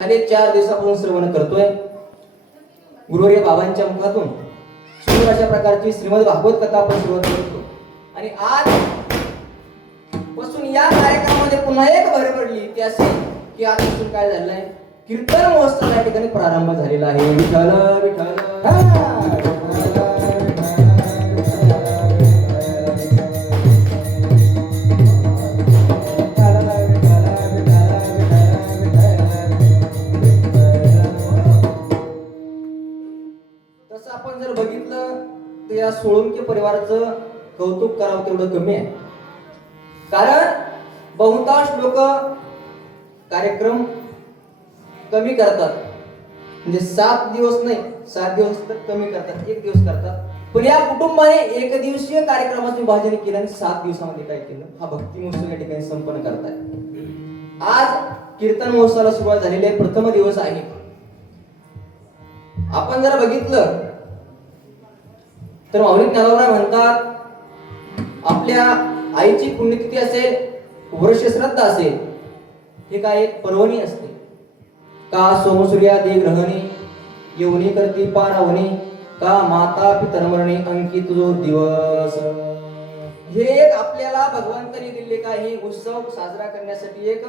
गेले 4 दिवसापासून श्रवण करतोय गुरुवर्य बाबांच्या मुखातून सुंदर अशा प्रकारची श्रीमद भागवत कथा आपण सुरुवात करतो आणि आज पासून या कार्यक्रमामध्ये पुन्हा एक भर पडली ती अशी की आजपासून काय झालेलं आहे, कीर्तन महोत्सव या ठिकाणी प्रारंभ झालेला आहे. विठ्ठल विठ्ठल आपण जर बघितलं तर या सोळंकी परिवाराचं कौतुक करावं तेवढं कमी आहे. कारण बहुतांश लोक कार्यक्रम कमी करतात, म्हणजे 7 दिवस नाही 7 दिवस तर कमी करतात, 1 दिवस करतात. पण या कुटुंबाने 1 दिवसीय कार्यक्रमाचं विभाजन केलं आणि 7 दिवसामध्ये काय केलं, हा भक्ती महोत्सव या ठिकाणी संपन्न करताय. आज कीर्तन महोत्सवाला सुरुवात झालेली आहे, प्रथम दिवस आहे. आपण जर बघितलं तर माऊली ज्ञानोबा म्हणतात, आपल्या आईची पुण्यतिथी असेल, वर्ष श्राद्ध असेल, हे काय एक पर्वणी असते का. सोमसूर्या दे ग्रहणी येवनी करती पारावणी का माता पितरमरणी अंकित जो दिवस. हे एक आपल्याला भगवंताने दिले काही उत्सव साजरा करण्यासाठी एक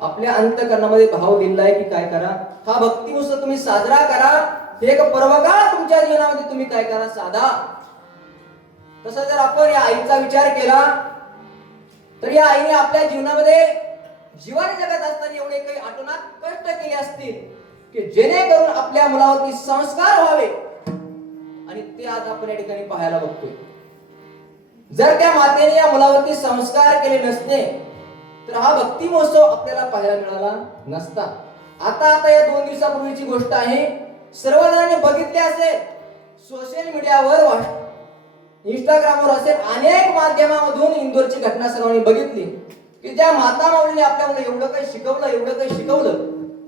आपल्या अंतःकरणामध्ये भाव दिला आहे की काय करा, हा भक्ती उत्सव तुम्ही साजरा करा. एक पर्वकाळ तुमच्या जीवनामध्ये तुम्ही काय करा, साधा. तसं जर आपण या आईचा विचार केला तर या आईने आपल्या जीवनामध्ये जीवन जगत असताना एवढे काही आटोनात कष्ट केले असतील की जेणेकरून आपल्या मुलावरती संस्कार व्हावे, आणि ते आज आपण या ठिकाणी पाहायला बघतोय. जर त्या मातेने या मुलावरती संस्कार केले नसते तर हा भक्ती महोत्सव आपल्याला पाहायला मिळाला नसता. आता या 2 दिवसापूर्वीची गोष्ट आहे. सर्वजणांनी बघितले असेल, सोशल मीडियावर, इंस्टाग्रामवर असेल, अनेक माध्यमांमधून इंदोरची घटना सर्वांनी बघितली की ज्या माता माऊलीने आपल्या मुलाला एवढं काही शिकवलं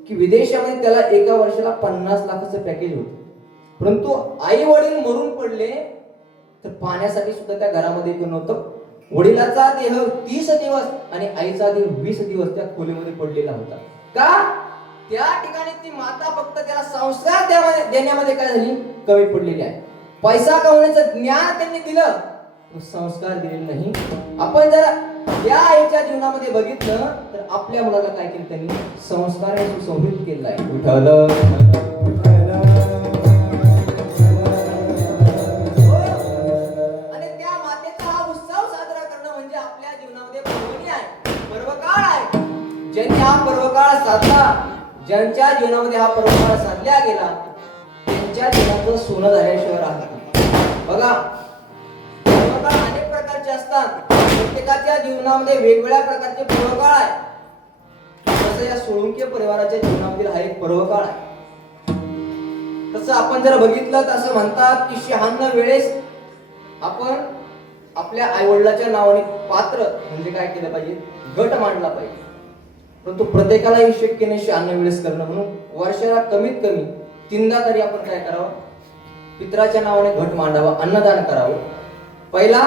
की विदेशामध्ये त्याला एका वर्षाला 50 लाखाचं पॅकेज होतं. परंतु आई वडील मरून पडले तर पाण्यासाठी सुद्धा त्या घरामध्ये कोण नव्हतं. वडिलाचा देह 30 दिवस आणि आईचा देह 20 दिवस त्या खोलीमध्ये पडलेला होता. का? त्या ठिकाणी ती माता फक्त त्याला संस्कार देण्यामध्ये काय झाली, कमी पडलेली आहे. पैसा कमवण्याचं ज्ञान त्यांनी दिलं, संस्कार दिले नाही. आपण जर या आईच्या जीवनामध्ये बघितलं तर आपल्या मुलाला काय केलं, त्यांनी संस्काराने सुसंस्कृत केलं आहे. विठ्ठल आणि त्या मातेचा हा उत्सव साजरा करणं म्हणजे आपल्या जीवनामध्ये पर्वणी आहे, पर्वकाळ आहे. ज्यांनी हा पर्वकाळ साधला, ज्यांच्या जीवनामध्ये हा पर्वकाळ साधला गेला, त्यांच्या जीवनाचं सोनं झाल्याशिवाय राहत नाही. बघा, पर्वकाळ अनेक प्रकारचे असतात, प्रत्येकाच्या जीवनामध्ये वेगवेगळ्या प्रकारचे पर्वकाळ आहे. तसं या सोळंकी परिवाराच्या जीवनामध्ये हा एक पर्वकाळ आहे. तसं आपण जर बघितलं तर असं म्हणतात की 96 वेळेस आपण आपल्या आई वडिलाच्या नावाने पात्र म्हणजे काय केलं पाहिजे, गट मांडला पाहिजे. परंतु प्रत्येकाला हे शक्य नाही 96 वेळेस करणं, म्हणून वर्षाला कमीत कमी 3दा तरी आपण काय करावं, पितराच्या नावाने घट मांडावा, अन्नदान करावं. पहिला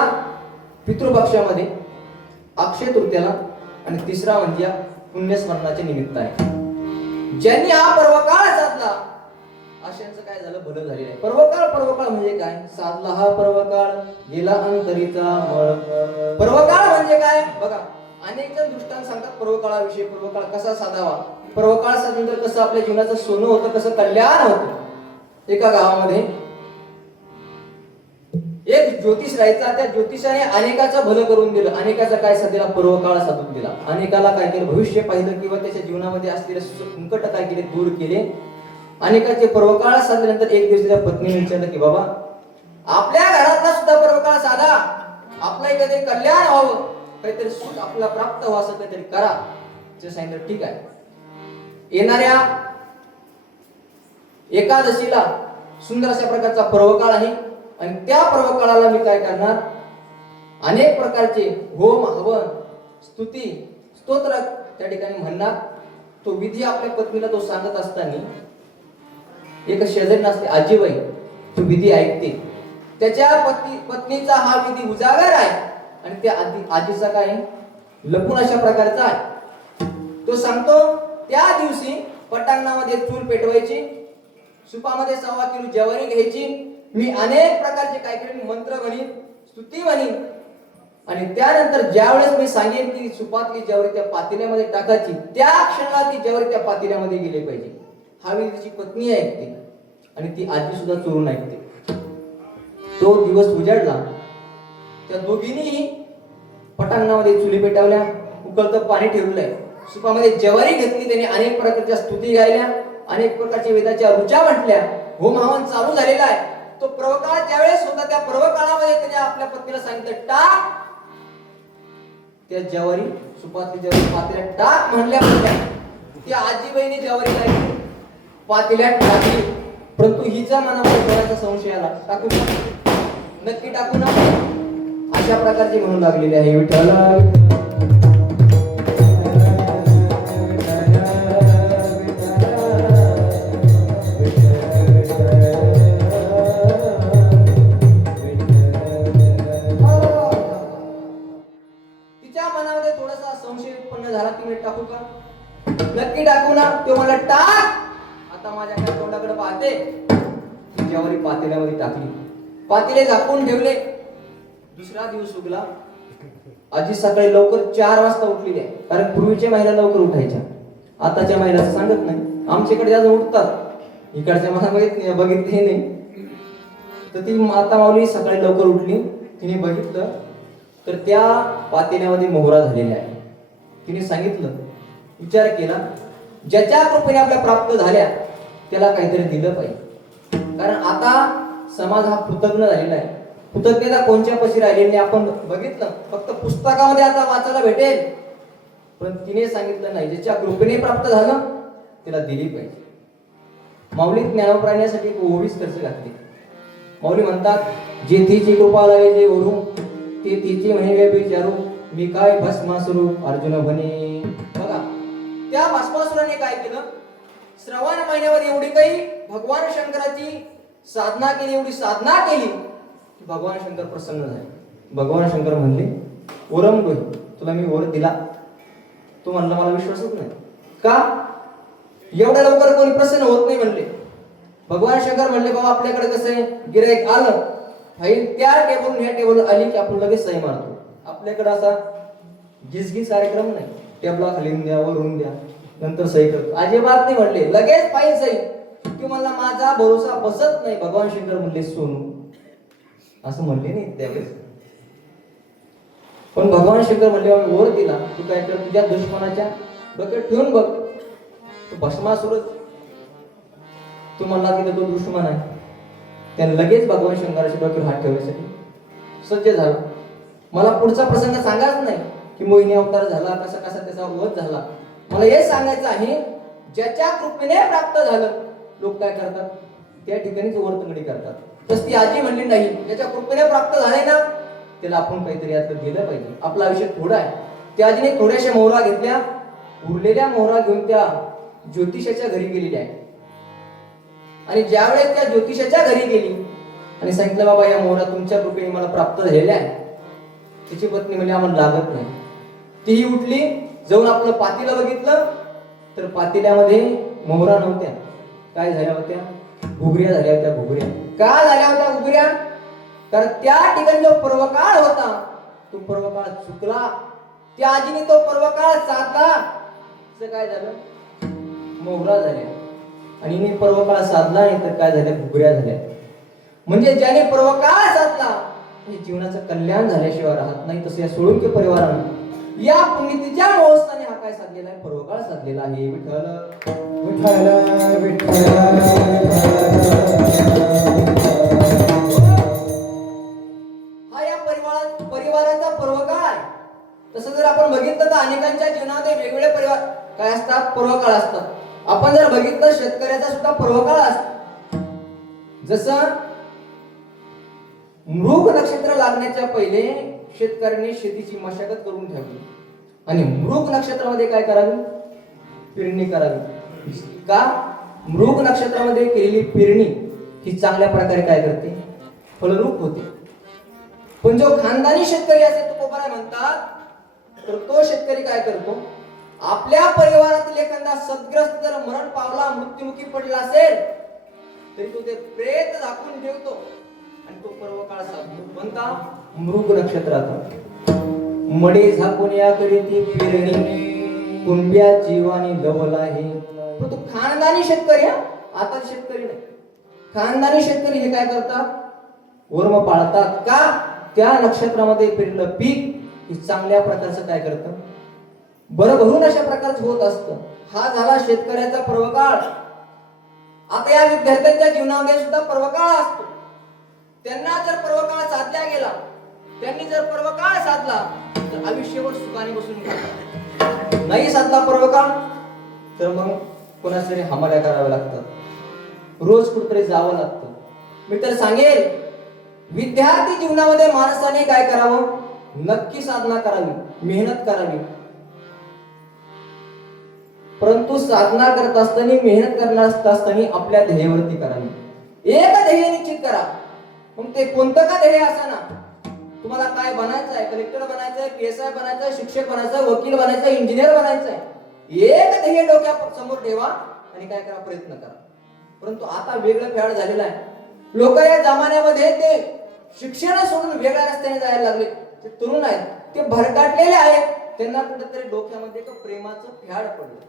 पितृपक्षामध्ये, अक्षय तृतीयेला, आणि तिसरा म्हणजे या पुण्यस्मरणाच्या निमित्त आहे. ज्यांनी हा पर्वकाळ साधला अशांचं काय झालं, भलं झालेलं आहे. पर्वकाळ म्हणजे काय, साधला हा पर्वकाळ गेला अंतरीचा मळ. पर्वकाळ म्हणजे काय बघा, अनेक जण दृष्टांत सांगतात पर्वकाळाविषयी. पर्वकाळ कसा साधावा, पर्वकाळ साधल्यानंतर कसं आपल्या जीवनाचं सोनं होतं, कसं कल्याण होतं. एका गावामध्ये एक ज्योतिष राहायचा, त्या ज्योतिषाने अनेकाचं भलं करून दिलं, अनेकाचा काय साधला, पर्वकाळ साधून दिला. अनेकाला काय केलं, भविष्य पाहिलं किंवा त्याच्या जीवनामध्ये असलेले संकट काय केले, दूर केले. अनेकाचे पर्वकाळ साधल्यानंतर एक दिवस त्या पत्नीने विचारलं की बाबा, आपल्या घरातला सुद्धा पर्वकाळ साधा, आपलं काहीतरी कल्याण व्हावं, काहीतरी सुख आपल्याला प्राप्त व्हावं, असं काहीतरी करा. ते सांगितलं ठीक आहे. येणाऱ्या एकादशीला सुंदर अशा प्रकारचा पर्वकाळ आहे आणि त्या पर्वकाळाला मी काय करणार, अनेक प्रकारचे होम हवन स्तुती स्तोत्र त्या ठिकाणी म्हणणार. तो विधी आपल्या पत्नीला तो सांगत असताना एक शेजारी असते आजीबाई, तो विधी ऐकते. त्याच्या पत्नीचा हा विधी उजागर आहे आणि त्या आजीचा काय लपून अशा प्रकारचा आहे. तो सांगतो त्या दिवशी पटांगणामध्ये चूल पेटवायची, सुपामध्ये 1.25 किलो ज्वारी घ्यायची, मी अनेक प्रकारचे काय केले मंत्र म्हणीन, स्तुती म्हणीन, आणि त्यानंतर ज्यावेळेस मी सांगेन की सुपातली ज्वारी त्या पातेल्यामध्ये टाकायची, त्या क्षणाला ती ज्वारी त्या पातेल्यामध्ये गेली पाहिजे. हा वेळी तिची पत्नी ऐकते आणि ती आजी सुद्धा चोरून ऐकते. तो दिवस उजाडला. त्या दोघींनीही पटांगणामध्ये चुली पेटवल्या, उकळतं पाणी ठेवलंय, सुपामध्ये ज्वारी घेतली, त्यांनी अनेक प्रकारच्या स्तुती गायल्या, अनेक प्रकारच्या वेदाच्या ऋचा म्हटल्या. होम हवन चालू झालेला आहे. तो पर्वकाळ ज्यावेळेस होता त्या पर्वकाळामध्ये त्याने आपल्या पत्नीला सांगितलं टाक त्या ज्वारी, सुपातली ज्वारी पातेल्यात टाक म्हणल्या. ती आजी बहिणी ज्वारी काय पातेल्यात टाकली. परंतु हिच्या मनामध्ये थोडासा संशय आला, टाकू नक्की टाकू ना, अशा प्रकारचे म्हणू लागलेले आहे. विठ्ठल टाकू का, नक्की टाकू ना. तो मला टाक. आता माझ्या तोंडाकडे पाहते, ज्वारी पातेल्यामध्ये टाकली, पातेले झाकून ठेवले. दुसरा दिवस उगला. आजी सकाळी लवकर 4 वाजता उठलेली आहे, कारण पूर्वीच्या महिला लवकर उठायच्या, आताच्या महिला सांगत नाही. आमच्याकडे जास्त उठतात, इकडच्या मला बघितले नाही. तर ती माता माऊली सकाळी लवकर उठली. तिने बघितलं तर त्या पातेल्यामध्ये मोहरा झालेला आहे. तिने सांगितलं, विचार केला, ज्याच्या कृपेने आपल्या प्राप्त झाल्या त्याला काहीतरी दिलं पाहिजे. कारण आता समाज हा कृतज्ञ झालेला आहे. कृतज्ञता कोणत्या पशी राहिलेली नाही. आपण बघितलं फक्त पुस्तकामध्ये आता वाचायला भेटेल, पण तिने सांगितलं नाही, ज्याच्या कृपेने प्राप्त झालं त्याला दिली पाहिजे. माऊली ज्ञानोप्राण्यासाठी एक ओवीच खर्च घातली. माऊली म्हणतात, जेथीची कृपा लागे ओरू, ते तिचे म्हणे विचारू, मी काय भस्मासुरू अर्जुन म्हणे. बघा, त्या भस्मासुराने काय केलं, श्रावण महिन्यामध्ये एवढी काही भगवान शंकराची साधना केली, एवढी साधना केली की भगवान शंकर प्रसन्न झाले. भगवान शंकर म्हणले, ओरम डोई, तुला मी वर दिला. तू म्हणला मला विश्वासच नाही का, एवढ्या लवकर कोणी प्रसन्न होत नाही म्हणले. भगवान शंकर म्हणले, बाबा आपल्याकडे कसं आहे, गिराईक आलं फाईल त्या टेबल ह्या टेबल आली की आपण लगेच सही मारतो. आपल्याकडे असा गिसगिस कार्यक्रम नाही, टेबला खाली द्या, वरून द्या, नंतर सही करतो, अजिबात नाही म्हणले. लगेच फाईल सही. की मला माझा भरोसा बसत नाही. भगवान शंकर म्हणले, सोनू असं म्हणले नाही त्यावेळेस. पण भगवान शंकर म्हणले, वर दिला, तू काय कर, तुझ्या दुश्मनाच्या डोक्यात ठेवून बघ. तू भस्मासुरच, तू म्हणला की तो दुश्मन आहे. त्याने लगेच भगवान शंकराच्या डोक्यावर हात ठेवण्यासाठी सज्ज झाला. मला पुढचा प्रसंग सांगायच नाही की मोहिनी अवतार झाला, कसा कसा त्याचा वध झाला. मला हे सांगायचं आहे, ज्याच्या कृपेने प्राप्त झालं लोक काय करतात, त्या ठिकाणीच वर्तणूक करतात. तस ती आजी म्हणली नाही, ज्याच्या कृपेने प्राप्त झाले ना त्याला आपण काहीतरी यातलं दिलं पाहिजे. आपलं आयुष्य थोडं आहे. त्या आजीने थोड्याशा मोहरा घेतल्या, उरलेल्या मोहरा घेऊन त्या ज्योतिषाच्या घरी गेलेली आहे. आणि ज्यावेळेस त्या ज्योतिषाच्या घरी गेली आणि सांगितलं, बाबा या मोहरा तुमच्या कृपेने मला प्राप्त झालेल्या आहे. तिची पत्नी म्हणजे आम्हाला लागत नाही. तीही उठली, जाऊन आपलं पातेलं बघितलं तर पातेल्यामध्ये मोहरा नव्हत्या. काय झाल्या होत्या, घुगऱ्या झाल्या होत्या. घुगऱ्या का झाल्या होत्या घुगऱ्या, कारण त्या ठिकाणी जो पर्वकाळ होता तो पर्वकाळ चुकला. त्या आजीने तो पर्वकाळ साधला, काय झालं, मोहरा झाल्या. आणि हिने पर्वकाळ साधला नाही तर काय झालं, घुगऱ्या झाल्या. म्हणजे ज्याने पर्वकाळ साधला हे जीवनाचं कल्याण झाल्याशिवाय राहत नाही. तसं या सोळुंके परिवारानं या पुण्यतिथीच्या महोत्सवाने हा काय साधलेला आहे, पर्वकाळ साधलेला आहे. विठ्ठल विठ्ठल विठ्ठल. हा या परिवाराचा पर्वकाळ आहे. तसं जर आपण बघितलं तर अनेकांच्या जीवनामध्ये वेगवेगळे परिवार काय असतात, पर्वकाळ असतात. आपण जर बघितलं शेतकऱ्याचा सुद्धा पर्वकाळ असतो. जसं मृग नक्षत्र लागण्याच्या पहिले शेतकऱ्यांनी शेतीची मशागत करून ठेवली आणि मृग नक्षत्रामध्ये काय करावी, पेरणी करावी. का, मृग नक्षत्रामध्ये केलेली पेरणी ही चांगल्या प्रकारे काय करते, फलरूप होते. पण जो खानदानी शेतकरी असेल तो कोपरा म्हणतात, तर तो शेतकरी काय करतो, आपल्या परिवारातील एखादा सद्ग्रस्त जर मरण पावला, मृत्युमुखी पडला असेल, तरी तो ते प्रेत दाखवून ठेवतो आणि तो पर्व काळ साधतो. कोणता? मृग नक्षत्राचा. मडे झाकून या करीती पेरणी, कुंब्या जीवानी लवला आहे. तो खानदानी शेतकरी, आता शेतकरी नाही, खानदानी शेतकरी हे काय करतात? वर्म पाळतात. का? त्या नक्षत्रामध्ये पेरलं पीक हे चांगल्या प्रकारचं काय करतं? भरभरून अशा प्रकारचं होत असतं. हा झाला शेतकऱ्याचा पर्वकाळ. आता या विद्यार्थ्यांच्या जीवनामध्ये सुद्धा पर्वकाळ असतो. त्यांना जर पर्वकाळ साधला गेला, त्यांनी जर पर्वकाळ साधला तर आयुष्यभर सुखाने बसून घ्या. नाही साधला पर्वकाळ तर मग कोणातरी हमाल्या कराव्या लागतात, रोज कुठेतरी जावं लागतं. मी तर सांगेल, विद्यार्थी जीवनामध्ये माणसाने काय करावं? नक्की साधना करावी, मेहनत करावी. परंतु साधना करत असताना, मेहनत करत असताना आपल्या ध्येयावरती करावी. एक ध्येय निश्चित करा. मग ते कोणतं का ध्येय असा ना, तुम्हाला काय बनायचं आहे? कलेक्टर बनायचं आहे, PSI बनायचं आहे, शिक्षक बनायचं आहे, वकील बनायचं आहे, इंजिनियर बनायचं आहे. एक ध्येय डोक्यासमोर ठेवा आणि काय करा? प्रयत्न करा. परंतु आता वेगळं फॅड झालेलं आहे. लोक या जमान्यामध्ये ते शिक्षण सोडून वेगळ्या रस्त्याने जायला लागले. ते तरुण आहेत, ते भरकाटलेले आहेत, त्यांना कुठेतरी डोक्यामध्ये प्रेमाचं फॅड पडलं.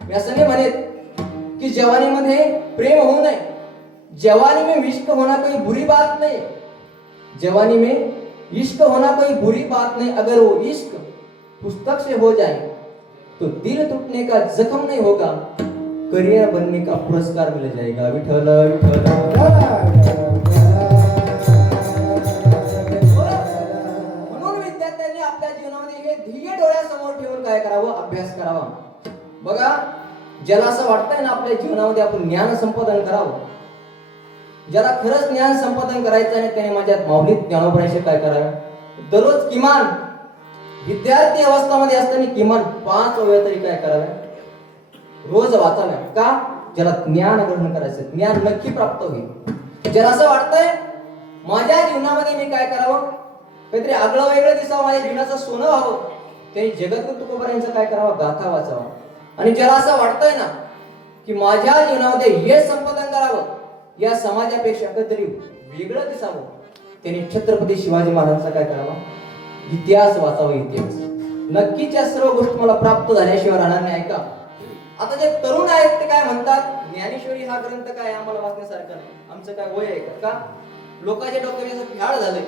मी असं नाही म्हणत की जवानीमध्ये प्रेम होऊ नये. जवानी में इश्क होना कोई बुरी बात नहीं. जवानी में इश्क होना कोई बुरी बात नहीं. अगर वो इश्क पुस्तक से हो जाए तो दिल टूटने का जख्म नहीं होगा, करियर बनने का पुरस्कार मिल जाएगा. विठ्ठल म्हणून विद्यार्थ्यांनी आपल्या जीवनामध्ये हे ध्येय डोळ्यासमोर ठेवून काय करावं? अभ्यास करावा. बघा, ज्याला असं वाटतंय ना आपल्या जीवनामध्ये आपण ज्ञान संपादन करावं, ज्याला खरंच ज्ञान संपादन करायचं आहे, त्याने माझ्या माऊलीत ज्ञानोपदेश काय करावे? दररोज किमान विद्यार्थी अवस्थेमध्ये असताना किमान 5 वेळा तरी काय करावे? रोज वाचावे. का? ज्याला ज्ञान ग्रहण करायचं, ज्ञान नक्की प्राप्त होईल. ज्याला असं वाटतंय माझ्या जीवनामध्ये मी काय करावं? काहीतरी आगळं वेगळं दिसावं, माझ्या जीवनाचं सोनं व्हावं, त्यांनी जगद्गुरु तुकोबारायांचं काय करावं? गाथा वाचावा. आणि ज्याला असं वाटतंय ना की माझ्या जीवनामध्ये हे संपादन करावं, या समाजापेक्षा काहीतरी वेगळं दिसावं, त्यांनी छत्रपती शिवाजी महाराजांचा काय करावा? इतिहास वाचावा. इतिहास नक्कीच या सर्व गोष्टी मला प्राप्त झाल्याशिवाय राहणार नाही. ऐका, आता जे तरुण आहेत ते काय म्हणतात? ज्ञानेश्वरी हा ग्रंथ काय आम्हाला वाचण्यासारखा नाही, आमचं काय वय आहे का? लोकांच्या डोक्यात फॅड झालंय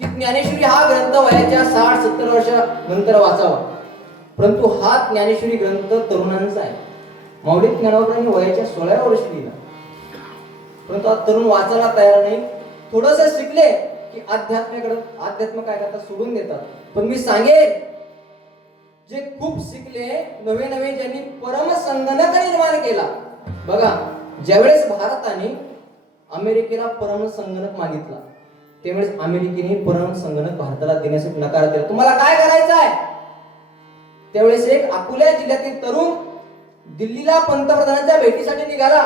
की ज्ञानेश्वरी हा ग्रंथ वयाच्या 60-70 वर्षानंतर वाचावा. परंतु हा ज्ञानेश्वरी ग्रंथ तरुणांचा आहे. माऊली ज्ञानोबरांनी वयाच्या 16व्या वर्षी लिहिला, परंतु आज तरुण वाचायला तयार नाही. थोडस शिकले की अध्यात्म काय करतात? सोडून देतात. पण मी सांगेन, जे खूप शिकले, नवे ज्यांनी परमसंगणक निर्माण केला. बघा, ज्यावेळेस भारताने अमेरिकेला परमसंगणक मागितला, त्यावेळेस अमेरिकेने परमसंगणक भारताला देण्यासाठी नकार दिला. तुम्हाला काय करायचं आहे? त्यावेळेस एक अकोला जिल्ह्यातील तरुण दिल्लीला पंतप्रधानांच्या भेटीसाठी निघाला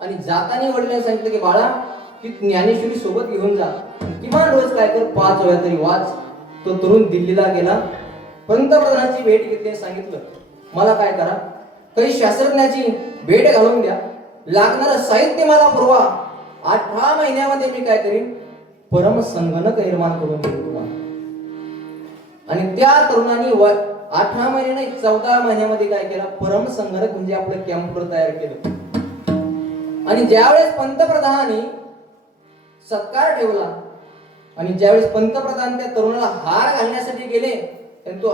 आणि जाताना वडिलांनी सांगितलं की बाळा, की ज्ञानेश्वरी सोबत घेऊन जा, किमान रोज काय कर 5 वेळा तरी वाच. तो तरुण दिल्लीला गेला, पंतप्रधानांची भेट घेतली, सांगितलं मला काय करा? काही शास्त्रज्ञाची भेट घालून द्या, लागणारं साहित्य मला पुरवा, 18 महिन्यामध्ये मी काय करीन? परमसंगणक निर्माण करून देईन तुला. आणि त्या तरुणांनी 18 महिने नाही, 14 महिन्यामध्ये काय केलं? परमसंगणक म्हणजे आपलं कॅम्प्युटर तयार केलं. आणि ज्यावेळेस पंतप्रधानांनी सत्कार ठेवला आणि ज्यावेळेस पंतप्रधान त्या तरुणाला हार घालण्यासाठी गेले, तो